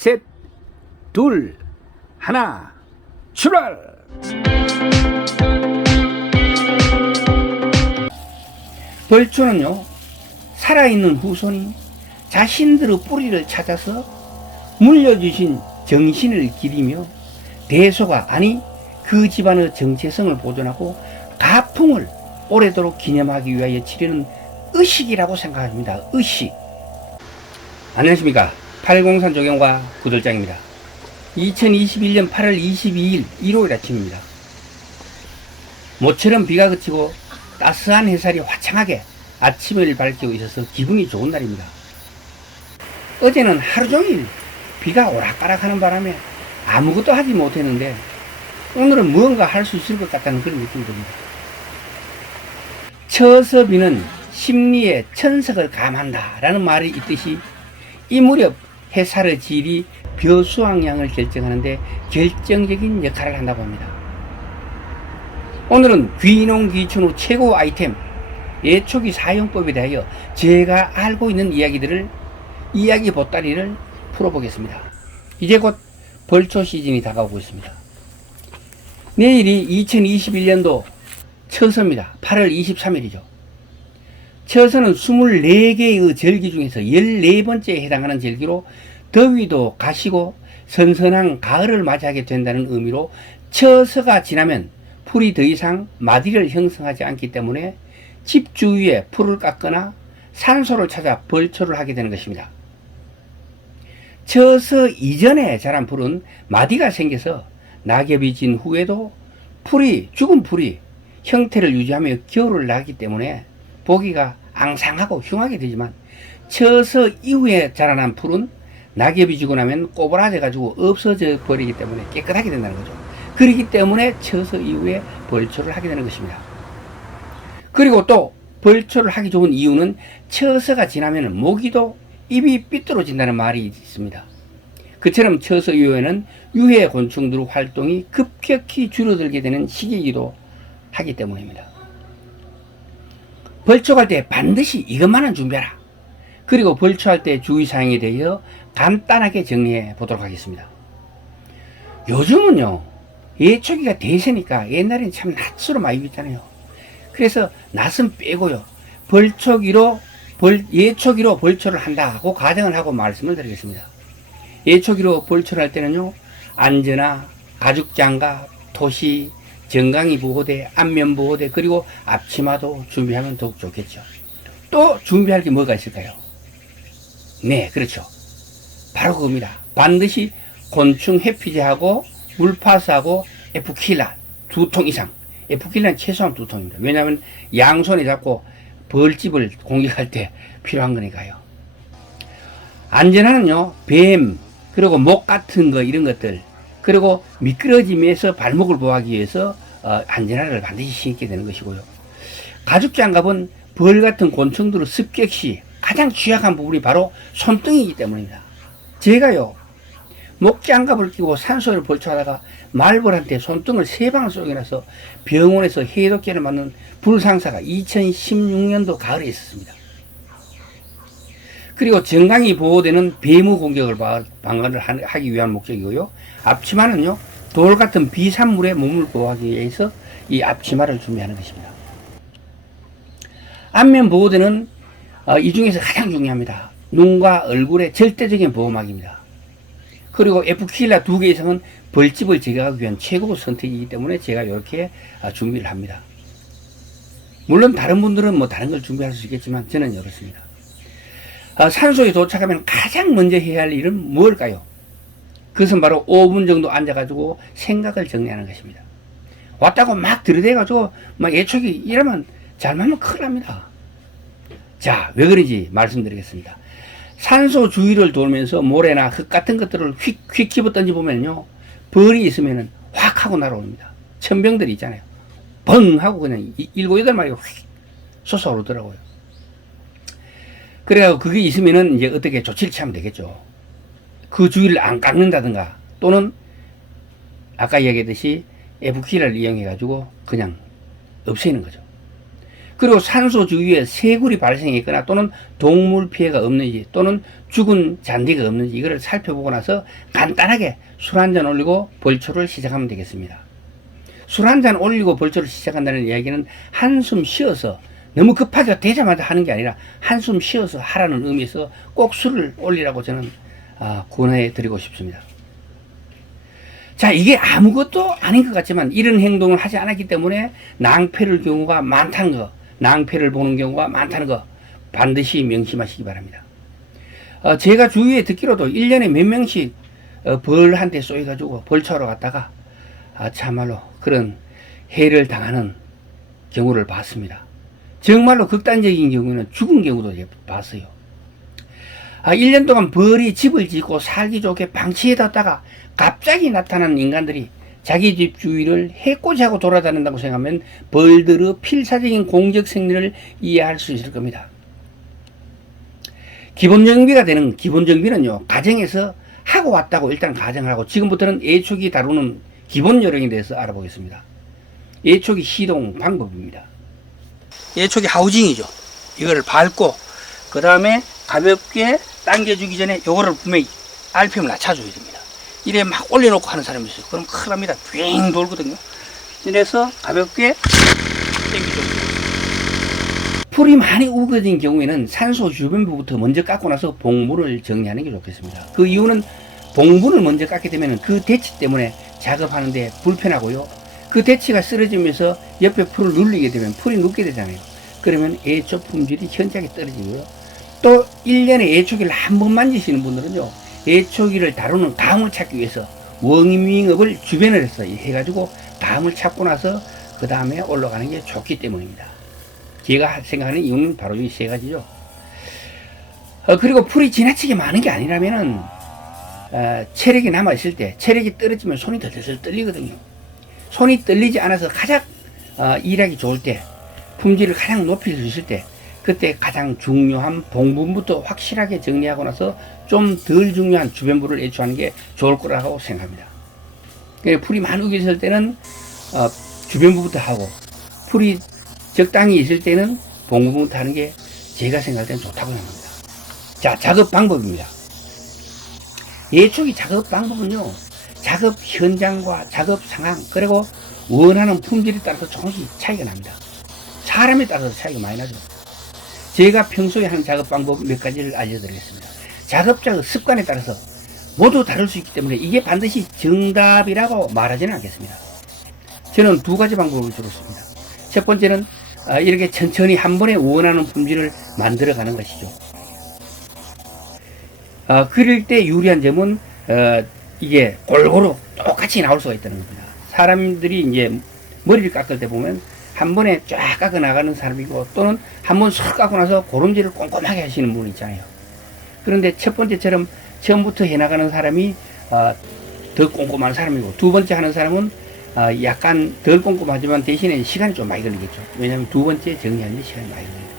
셋, 둘, 하나, 출발! 벌초는요, 살아있는 후손이 자신들의 뿌리를 찾아서 물려주신 정신을 기리며 대소가 아니 그 집안의 정체성을 보존하고 가풍을 오래도록 기념하기 위하여 치르는 의식이라고 생각합니다. 의식. 안녕하십니까. 803 조경과 구들장입니다. 2021년 8월 22일 일요일 아침입니다. 모처럼 비가 그치고 따스한 햇살이 화창하게 아침을 밝히고 있어서 기분이 좋은 날입니다. 어제는 하루 종일 비가 오락가락 하는 바람에 아무것도 하지 못했는데 오늘은 무언가 할 수 있을 것 같다는 그런 느낌이 듭니다. 쳐서 비는 심리의 천석을 감한다 라는 말이 있듯이 이 무렵 해살의 질이 벼수항량을 결정하는데 결정적인 역할을 한다고 합니다. 오늘은 귀농 귀촌 후 최고 아이템 예초기 사용법에 대하여 제가 알고 있는 이야기들을 이야기 보따리를 풀어보겠습니다. 이제 곧 벌초 시즌이 다가오고 있습니다. 내일이 2021년도 처서입니다. 8월 23일이죠. 처서는 24개의 절기 중에서 14번째에 해당하는 절기로 더위도 가시고 선선한 가을을 맞이하게 된다는 의미로 처서가 지나면 풀이 더 이상 마디를 형성하지 않기 때문에 집 주위에 풀을 깎거나 산소를 찾아 벌초를 하게 되는 것입니다. 처서 이전에 자란 풀은 마디가 생겨서 낙엽이 진 후에도 풀이 죽은 풀이 형태를 유지하며 겨울을 나기 때문에 보기가 앙상하고 흉하게 되지만 처서 이후에 자라난 풀은 낙엽이 지고 나면 꼬부라져 가지고 없어져 버리기 때문에 깨끗하게 된다는 거죠. 그렇기 때문에 처서 이후에 벌초를 하게 되는 것입니다. 그리고 또 벌초를 하기 좋은 이유는 처서가 지나면 모기도 입이 삐뚤어진다는 말이 있습니다. 그처럼 처서 이후에는 유해 곤충들 활동이 급격히 줄어들게 되는 시기이기도 하기 때문입니다. 벌초할 때 반드시 이것만은 준비하라. 그리고 벌초할 때 주의사항에 대하여 간단하게 정리해 보도록 하겠습니다. 요즘은요, 예초기가 대세니까 옛날엔 참 낯으로 많이 입잖아요. 그래서 낯은 빼고요. 벌초기로, 벌, 예초기로 벌초를 한다고 가정을 하고 말씀을 드리겠습니다. 예초기로 벌초를 할 때는요, 안전화, 가죽장갑, 토시, 정강이 보호대, 안면 보호대, 그리고 앞치마도 준비하면 더욱 좋겠죠. 또 준비할 게 뭐가 있을까요? 네, 그렇죠. 바로 그겁니다. 반드시 곤충 해피제하고 물파스하고 에프킬라 두 통 이상. 에프킬라는 최소한 두 통입니다. 왜냐하면 양손에 잡고 벌집을 공격할 때 필요한 거니까요. 안전하는요, 뱀, 그리고 목 같은 거, 이런 것들, 그리고 미끄러짐에서 발목을 보호하기 위해서 어, 안전화를 반드시 신게 되는 것이고요. 가죽 장갑은 벌 같은 곤충들의 습격 시 가장 취약한 부분이 바로 손등이기 때문입니다. 제가요, 목 장갑을 끼고 산소를 벌초하다가 말벌한테 손등을 세 방을 쏘겨나서 병원에서 해독제를 맞는 불상사가 2016년도 가을에 있었습니다. 그리고 정강이 보호되는 배무 공격을 바- 방어를 하- 하기 위한 목적이고요. 앞치마는요, 돌 같은 비산물에 몸을 보호하기 위해서 이 앞치마를 준비하는 것입니다. 안면 보호대는 어, 이 중에서 가장 중요합니다. 눈과 얼굴의 절대적인 보호막입니다. 그리고 F킬라 두 개 이상은 벌집을 제거하기 위한 최고 선택이기 때문에 제가 이렇게 아, 준비를 합니다. 물론 다른 분들은 뭐 다른 걸 준비할 수 있겠지만 저는 이렇습니다. 아, 산소에 도착하면 가장 먼저 해야 할 일은 무엇일까요? 그것은 바로 5분 정도 앉아가지고 생각을 정리하는 것입니다. 왔다고 막 들이대가지고 막 예초기 이러면 잘못하면 큰일 납니다. 자, 왜 그런지 말씀드리겠습니다. 산소 주위를 돌면서 모래나 흙 같은 것들을 휙, 휙 집어 던져보면요. 벌이 있으면은 확 하고 날아옵니다. 천병들이 있잖아요. 벙 하고 그냥 이- 일곱, 여덟 마리가 휙 솟아오르더라고요. 그래서 그게 있으면은 이제 어떻게 조치를 취하면 되겠죠. 그 주위를 안 깎는다든가 또는 아까 이야기했듯이 F키를 이용해가지고 그냥 없애는 거죠. 그리고 산소 주위에 새굴이 발생했거나 또는 동물 피해가 없는지 또는 죽은 잔디가 없는지 이거를 살펴보고 나서 간단하게 술 한 잔 올리고 벌초를 시작하면 되겠습니다. 술 한 잔 올리고 벌초를 시작한다는 이야기는 한숨 쉬어서 너무 급하게 되자마자 하는 게 아니라 한숨 쉬어서 하라는 의미에서 꼭 술을 올리라고 저는 아, 권해 드리고 싶습니다. 자, 이게 아무것도 아닌 것 같지만 이런 행동을 하지 않았기 때문에 낭패를 경우가 많다는 거, 낭패를 보는 경우가 많다는 거 반드시 명심하시기 바랍니다. 어, 제가 주위에 듣기로도 1년에 몇 명씩 어, 벌한테 쏘여가지고 벌초하러 갔다가 아, 참말로 그런 해를 당하는 경우를 봤습니다. 정말로 극단적인 경우는 죽은 경우도 봤어요. 아, 1년 동안 벌이 집을 짓고 살기 좋게 방치해뒀다가 갑자기 나타나는 인간들이 자기 집 주위를 해코지하고 돌아다닌다고 생각하면 벌들의 필사적인 공적 생리를 이해할 수 있을 겁니다. 기본 정비가 되는 기본 정비는요, 가정에서 하고 왔다고 일단 가정을 하고 지금부터는 예초기 다루는 기본 요령에 대해서 알아보겠습니다. 예초기 시동 방법입니다. 예초기 하우징이죠. 이거를 밟고 그 다음에 가볍게 당겨주기 전에 요거를 분명히 RPM을 낮춰줘야 됩니다. 이래 막 올려놓고 하는 사람이 있어요. 그럼 큰일 납니다. 빙 돌거든요. 이래서 가볍게 당겨줍니다. 풀이 많이 우거진 경우에는 산소 주변부부터 먼저 깎고 나서 봉물을 정리하는 게 좋겠습니다. 그 이유는 봉분을 먼저 깎게 되면 그 대치 때문에 작업하는데 불편하고요. 그 대치가 쓰러지면서 옆에 풀을 눌리게 되면 풀이 눕게 되잖아요. 그러면 애초 품질이 현저하게 떨어지고요. 또 1년에 애초기를 한 번 만지시는 분들은요. 애초기를 다루는 감을 찾기 위해서 워밍업을 주변을 해서 해가지고 감을 찾고 나서 그 다음에 올라가는 게 좋기 때문입니다. 제가 생각하는 이유는 바로 이 세 가지죠. 어, 그리고 풀이 지나치게 많은 게 아니라면은 어, 체력이 남아 있을 때 체력이 떨어지면 손이 덜덜 떨리거든요. 손이 떨리지 않아서 가장 어, 일하기 좋을 때 품질을 가장 높일 수 있을 때 그때 가장 중요한 봉분부터 확실하게 정리하고 나서 좀 덜 중요한 주변부를 애초하는 게 좋을 거라고 생각합니다. 그러니까 풀이 많이 있을 때는 어, 주변부부터 하고 풀이 적당히 있을 때는 봉분부터 하는 게 제가 생각할 때는 좋다고 생각합니다. 자, 작업 방법입니다. 예초기 작업 방법은요, 작업 현장과 작업 상황, 그리고 원하는 품질에 따라서 조금씩 차이가 납니다. 사람에 따라서 차이가 많이 나죠. 제가 평소에 하는 작업 방법 몇 가지를 알려드리겠습니다. 작업자의 습관에 따라서 모두 다를 수 있기 때문에 이게 반드시 정답이라고 말하지는 않겠습니다. 저는 두 가지 방법을 주로 씁니다. 첫 번째는 아, 이렇게 천천히 한 번에 원하는 품질을 만들어 가는 것이죠. 어, 그릴 때 유리한 점은 어, 이게 골고루 똑같이 나올 수가 있다는 겁니다. 사람들이 이제 머리를 깎을 때 보면 한 번에 쫙 깎아 나가는 사람이고 또는 한 번 쏙 깎고 나서 고름질을 꼼꼼하게 하시는 분 있잖아요. 그런데 첫 번째처럼 처음부터 해나가는 사람이 어, 더 꼼꼼한 사람이고 두 번째 하는 사람은 어, 약간 덜 꼼꼼하지만 대신에 시간이 좀 많이 걸리겠죠. 왜냐하면 두 번째 정리하는데 시간이 많이 걸립니다.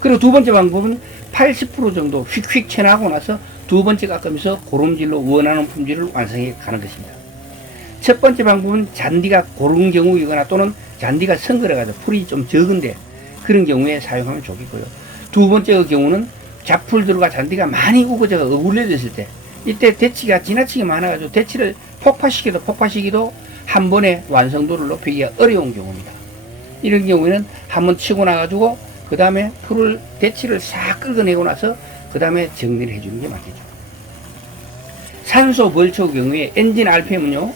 그리고 두 번째 방법은 80% 정도 휙휙 쳐나고 나서 두 번째 깎으면서 고름질로 원하는 품질을 완성해 가는 것입니다. 첫 번째 방법은 잔디가 고른 경우이거나 또는 잔디가 성그려가지고 풀이 좀 적은데 그런 경우에 사용하면 좋겠고요. 두 번째 경우는 잡풀들과 잔디가 많이 우거져가 어울려졌을 때 이때 대치가 지나치게 많아가지고 대치를 폭파시키도 폭파시키도 한 번에 완성도를 높이기가 어려운 경우입니다. 이런 경우에는 한 번 치고 나가지고 그 다음에 풀을 대치를 싹 긁어내고 나서 그 다음에 정리를 해주는 게 맞겠죠. 산소 벌초 경우에 엔진 RPM은요,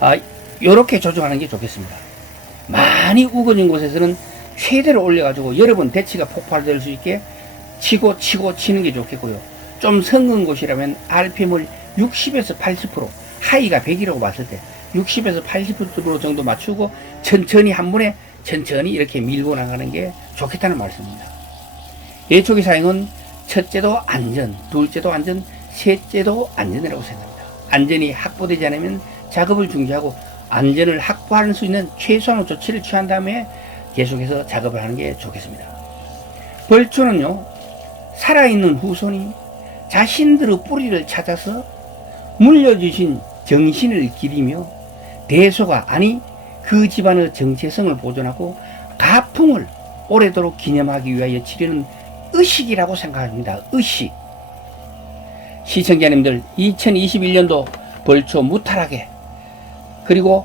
아, 요렇게 조정하는 게 좋겠습니다. 많이 우거진 곳에서는 최대로 올려가지고 여러 번 대치가 폭발될 수 있게 치고 치고 치는 게 좋겠고요. 좀 성근 곳이라면 RPM을 60에서 80% 하이가 100이라고 봤을 때 60에서 80% 정도 맞추고 천천히 한 번에 천천히 이렇게 밀고 나가는 게 좋겠다는 말씀입니다. 예초기 사용은 첫째도 안전, 둘째도 안전, 셋째도 안전이라고 생각합니다. 안전이 확보되지 않으면 작업을 중지하고 안전을 확보할 수 있는 최소한의 조치를 취한 다음에 계속해서 작업을 하는 게 좋겠습니다. 벌초는요, 살아있는 후손이 자신들의 뿌리를 찾아서 물려주신 정신을 기리며 대소가 아니 그 집안의 정체성을 보존하고 가풍을 오래도록 기념하기 위하여 치르는 의식이라고 생각합니다. 의식. 시청자님들 2021년도 벌초 무탈하게 그리고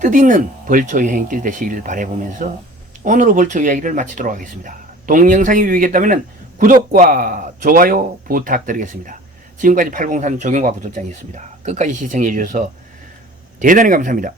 뜻있는 벌초 여행길 되시기를 바라보면서 오늘의 벌초 이야기를 마치도록 하겠습니다. 동영상이 유익했다면 구독과 좋아요 부탁드리겠습니다. 지금까지 803 조경과 구독장이었습니다. 끝까지 시청해 주셔서 대단히 감사합니다.